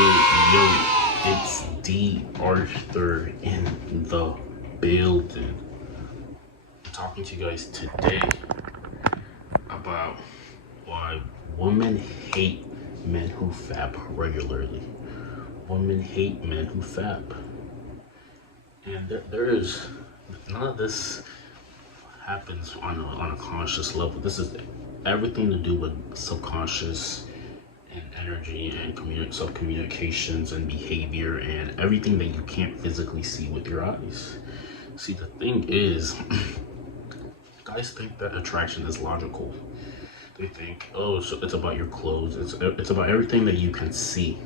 Yo, it's D.Arthur in the building. I'm talking to you guys today about why women hate men who fap regularly. Women hate men who fap. And there is none of this happens on a conscious level. This is everything to do with subconscious and energy and communications and behavior and everything that you can't physically see with your eyes. See, the thing is, guys think that attraction is logical. They think, oh, so it's about your clothes. It's about everything that you can see.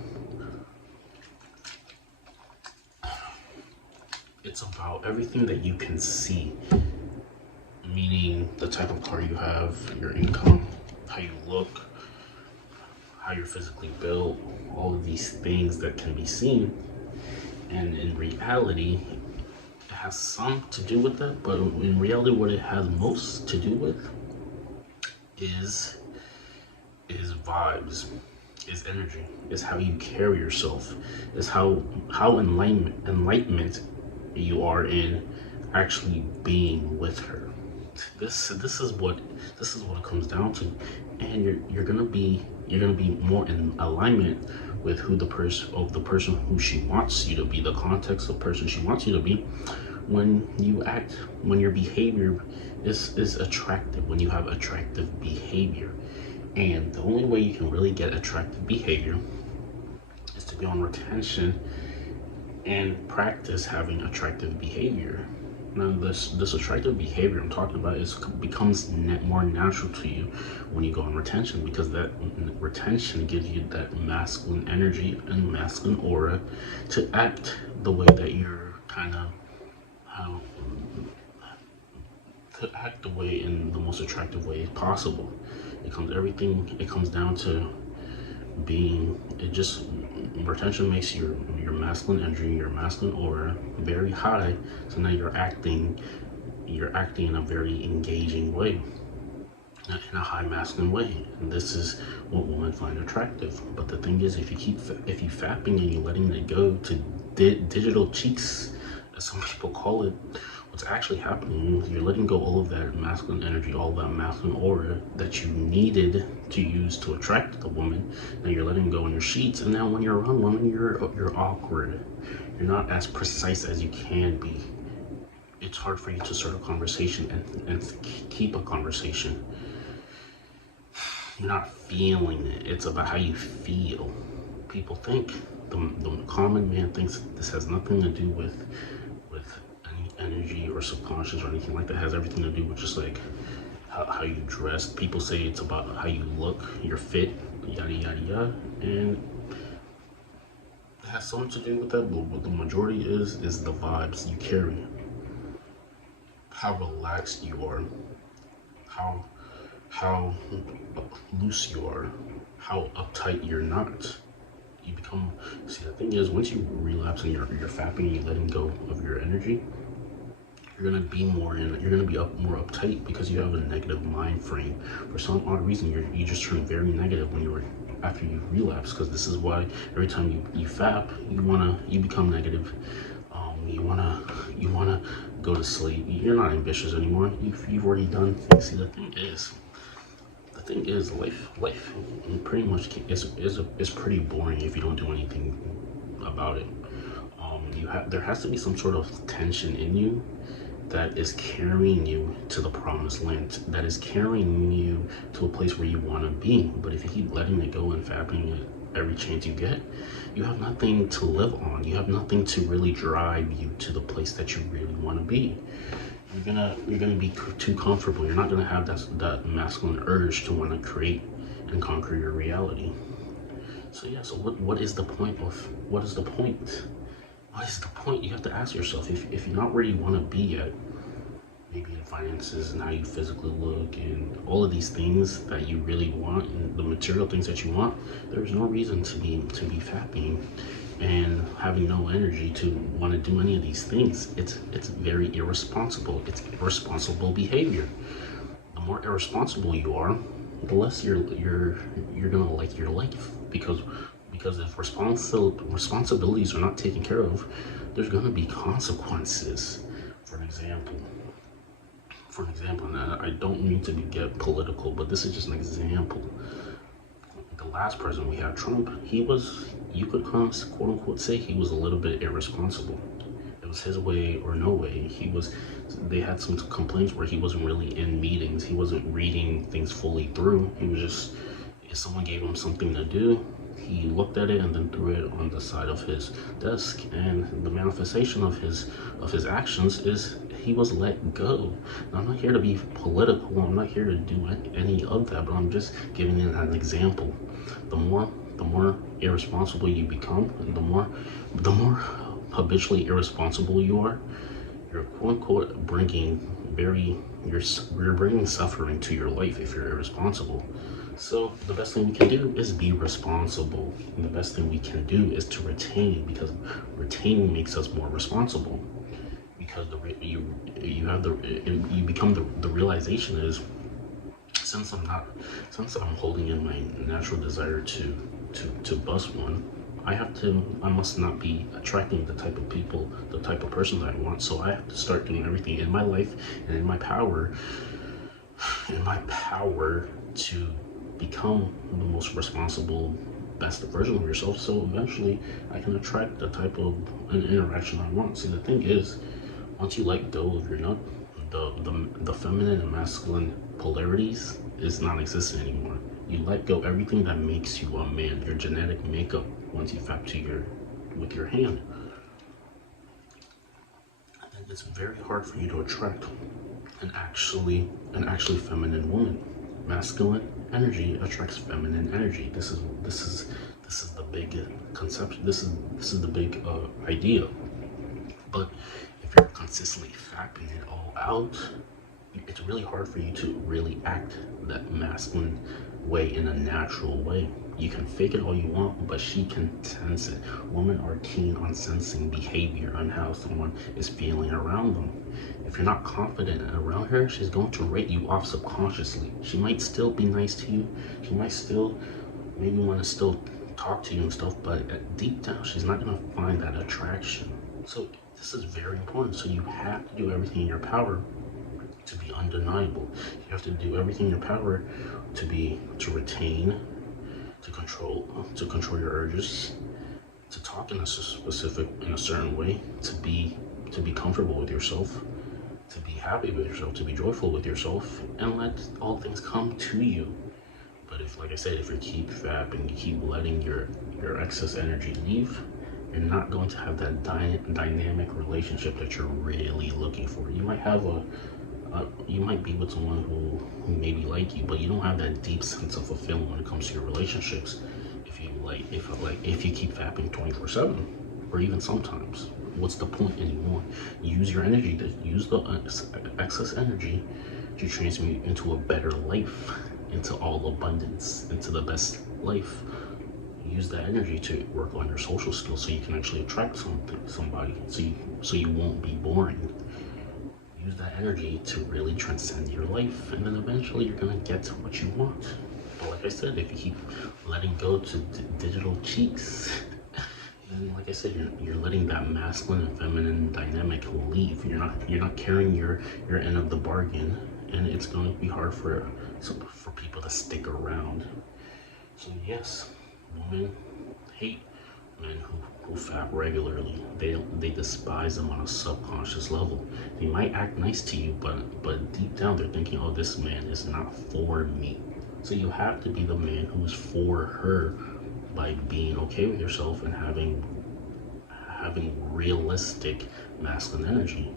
It's about everything that you can see, meaning the type of car you have, your income, how you look, how you're physically built, all of these things that can be seen. And in reality, it has some to do with that, but in reality, what it has most to do with is vibes, is energy, is how you carry yourself, is how enlightenment you are in actually being with her. This is what it comes down to, and you're gonna be more in alignment with the person who she wants you to be, the context of person she wants you to be, when your behavior is attractive, when you have attractive behavior. And the only way you can really get attractive behavior is to be on retention and practice having attractive behavior. Now, this attractive behavior I'm talking about becomes more natural to you when you go on retention, because that retention gives you that masculine energy and masculine aura to act the way that you're in the most attractive way possible. It comes down to retention makes your masculine energy, your masculine aura very high. So now you're acting in a very engaging way, in a high masculine way. And this is what women find attractive. But the thing is, if you fapping and you're letting it go to digital cheeks, as some people call it, what's actually happening is you're letting go all of that masculine energy, all that masculine aura that you needed to use to attract the woman. Now you're letting go in your sheets, and now when you're around women, you're awkward. You're not as precise as you can be. It's hard for you to start a conversation and keep a conversation. You're not feeling it. It's about how you feel. People think, the common man thinks this has nothing to do with any energy or subconscious or anything like that. It has everything to do with just like how you dress. People say it's about how you look, your fit, yada yada yada, and it has something to do with that. But what the majority is the vibes you carry, how relaxed you are, how loose you are, how uptight you're not. See, the thing is, once you relapse and you're fapping, you're letting go of your energy, you're gonna be more uptight, because you have a negative mind frame. For some odd reason, you just turn very negative after you relapse, because this is why every time you fap, you become negative. You wanna go to sleep. You're not ambitious anymore. You've already done things. See, the thing is, life pretty much is pretty boring if you don't do anything about it. There has to be some sort of tension in you that is carrying you to the promised land, that is carrying you to a place where you want to be. But if you keep letting it go and fapping it every chance you get, you have nothing to live on. You have nothing to really drive you to the place that you really want to be. You're gonna be too comfortable. You're not gonna have that masculine urge to want to create and conquer your reality. So yeah. So what is the point? What is the point? You have to ask yourself, if you're not where you want to be yet, maybe in finances and how you physically look and all of these things that you really want and the material things that you want, there's no reason to be fapping and having no energy to want to do any of these things. It's very irresponsible. It's irresponsible behavior. The more irresponsible you are, the less you're gonna like your life, because Because if responsibilities are not taken care of, there's going to be consequences. For an example, and I don't mean to get political, but this is just an example. The last president we had, Trump, you could quote unquote say he was a little bit irresponsible. It was his way or no way. They had some complaints where he wasn't really in meetings. He wasn't reading things fully through. He was just, if someone gave him something to do, he looked at it and then threw it on the side of his desk. And the manifestation of his actions is he was let go. Now, I'm not here to be political. I'm not here to do any of that, but I'm just giving it an example. The more irresponsible you become, and the more habitually irresponsible you are, you're quote unquote you're bringing suffering to your life if you're irresponsible. So the best thing we can do is be responsible, and the best thing we can do is to retain, because retaining makes us more responsible. Because you become the realization is, since I'm holding in my natural desire to bust one, I must not be attracting the type of people, the type of person that I want. So I have to start doing everything in my life and in my power to become the most responsible, best version of yourself. So eventually I can attract the type of an interaction I want. See, the thing is, once you let go of your nut, the feminine and masculine polarities is non-existent anymore. You let go everything that makes you a man, your genetic makeup, once you fap with your hand. And it's very hard for you to attract an actually feminine woman. Masculine energy attracts feminine energy. This is the big conception. This is the big idea. But if you're consistently fapping it all out, it's really hard for you to really act that masculine way in a natural way. You can fake it all you want, but she can sense it. Women are keen on sensing behavior and how someone is feeling around them. If you're not confident around her, she's going to rate you off subconsciously. She might still be nice to you. She might still maybe want to still talk to you and stuff, but deep down, she's not going to find that attraction. So this is very important. So you have to do everything in your power to be undeniable. You have to do everything in your power to retain, to control your urges, to talk in a certain way, to be comfortable with yourself, to be happy with yourself, to be joyful with yourself, and let all things come to you. But if, like I said, if you keep fapping, you keep letting your excess energy leave, you're not going to have that dynamic relationship that you're really looking for. You might have you might be with someone who maybe like you, but you don't have that deep sense of fulfillment when it comes to your relationships. If you keep fapping 24/7, or even sometimes, what's the point anymore? Use your energy use the excess energy to transmute into a better life, into all abundance, into the best life. Use that energy to work on your social skills so you can actually attract somebody, so you won't be boring. Use that energy to really transcend your life, and then eventually you're gonna get to what you want. But like I said, if you keep letting go to digital cheeks, then like I said, you're letting that masculine and feminine dynamic leave. You're not carrying your end of the bargain, and it's gonna be hard for people to stick around. So yes, women hate men who fap regularly. They despise them on a subconscious level. They might act nice to you, but deep down they're thinking, oh, this man is not for me. So you have to be the man who's for her by being okay with yourself and having realistic masculine energy.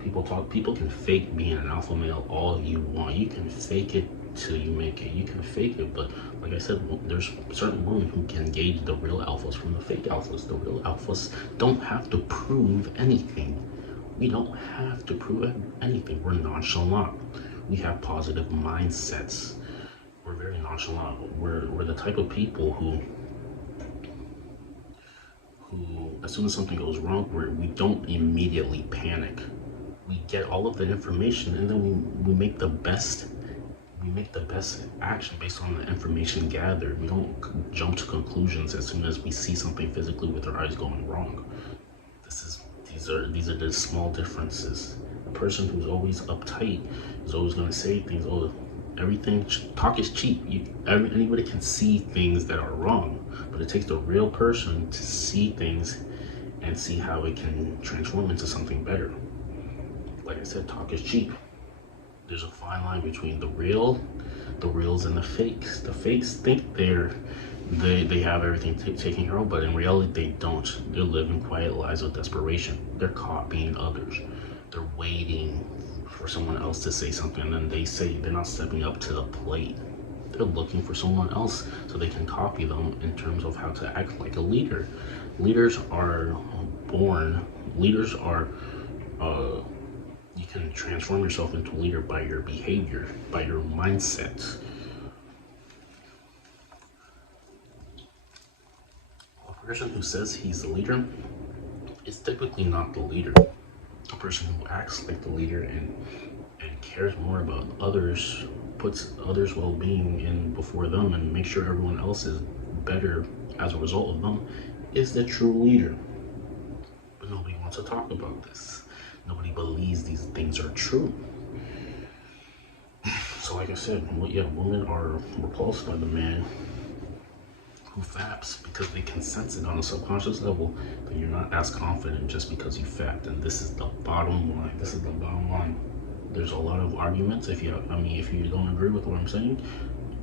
People can fake being an alpha male all you want. You can fake it till you make it. You can fake it, but like I said, there's certain women who can gauge the real alphas from the fake alphas. The real alphas don't have to prove anything. We don't have to prove anything. We're nonchalant. We have positive mindsets. We're very nonchalant. We're the type of people who as soon as something goes wrong, we don't immediately panic. We get all of the information, and then we make the best We make the best action based on the information gathered. We don't jump to conclusions as soon as we see something physically with our eyes going wrong. These are the small differences. A person who's always uptight is always going to say things. Oh, everything talk is cheap. Anybody can see things that are wrong, but it takes the real person to see things and see how it can transform into something better. Like I said, talk is cheap. There's a fine line between the reals and the fakes. The fakes think they have everything taken care of, but in reality they don't. They're living quiet lives of desperation. They're copying others. They're waiting for someone else to say something, and then they're not stepping up to the plate. They're looking for someone else so they can copy them in terms of how to act like a leader. Leaders are born. Leaders are. You can transform yourself into a leader by your behavior, by your mindset. A person who says he's the leader is typically not the leader. A person who acts like the leader and cares more about others, puts others' well-being in before them, and makes sure everyone else is better as a result of them, is the true leader. But nobody wants to talk about this. Nobody believes these things are true. So like I said, women are repulsed by the man who faps because they can sense it on a subconscious level that you're not as confident just because you fapped. And this is the bottom line. This is the bottom line. There's a lot of arguments. If you don't agree with what I'm saying,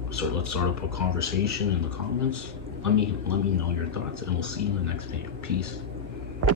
let's start up a conversation in the comments. Let me know your thoughts, and we'll see you in the next video. Peace.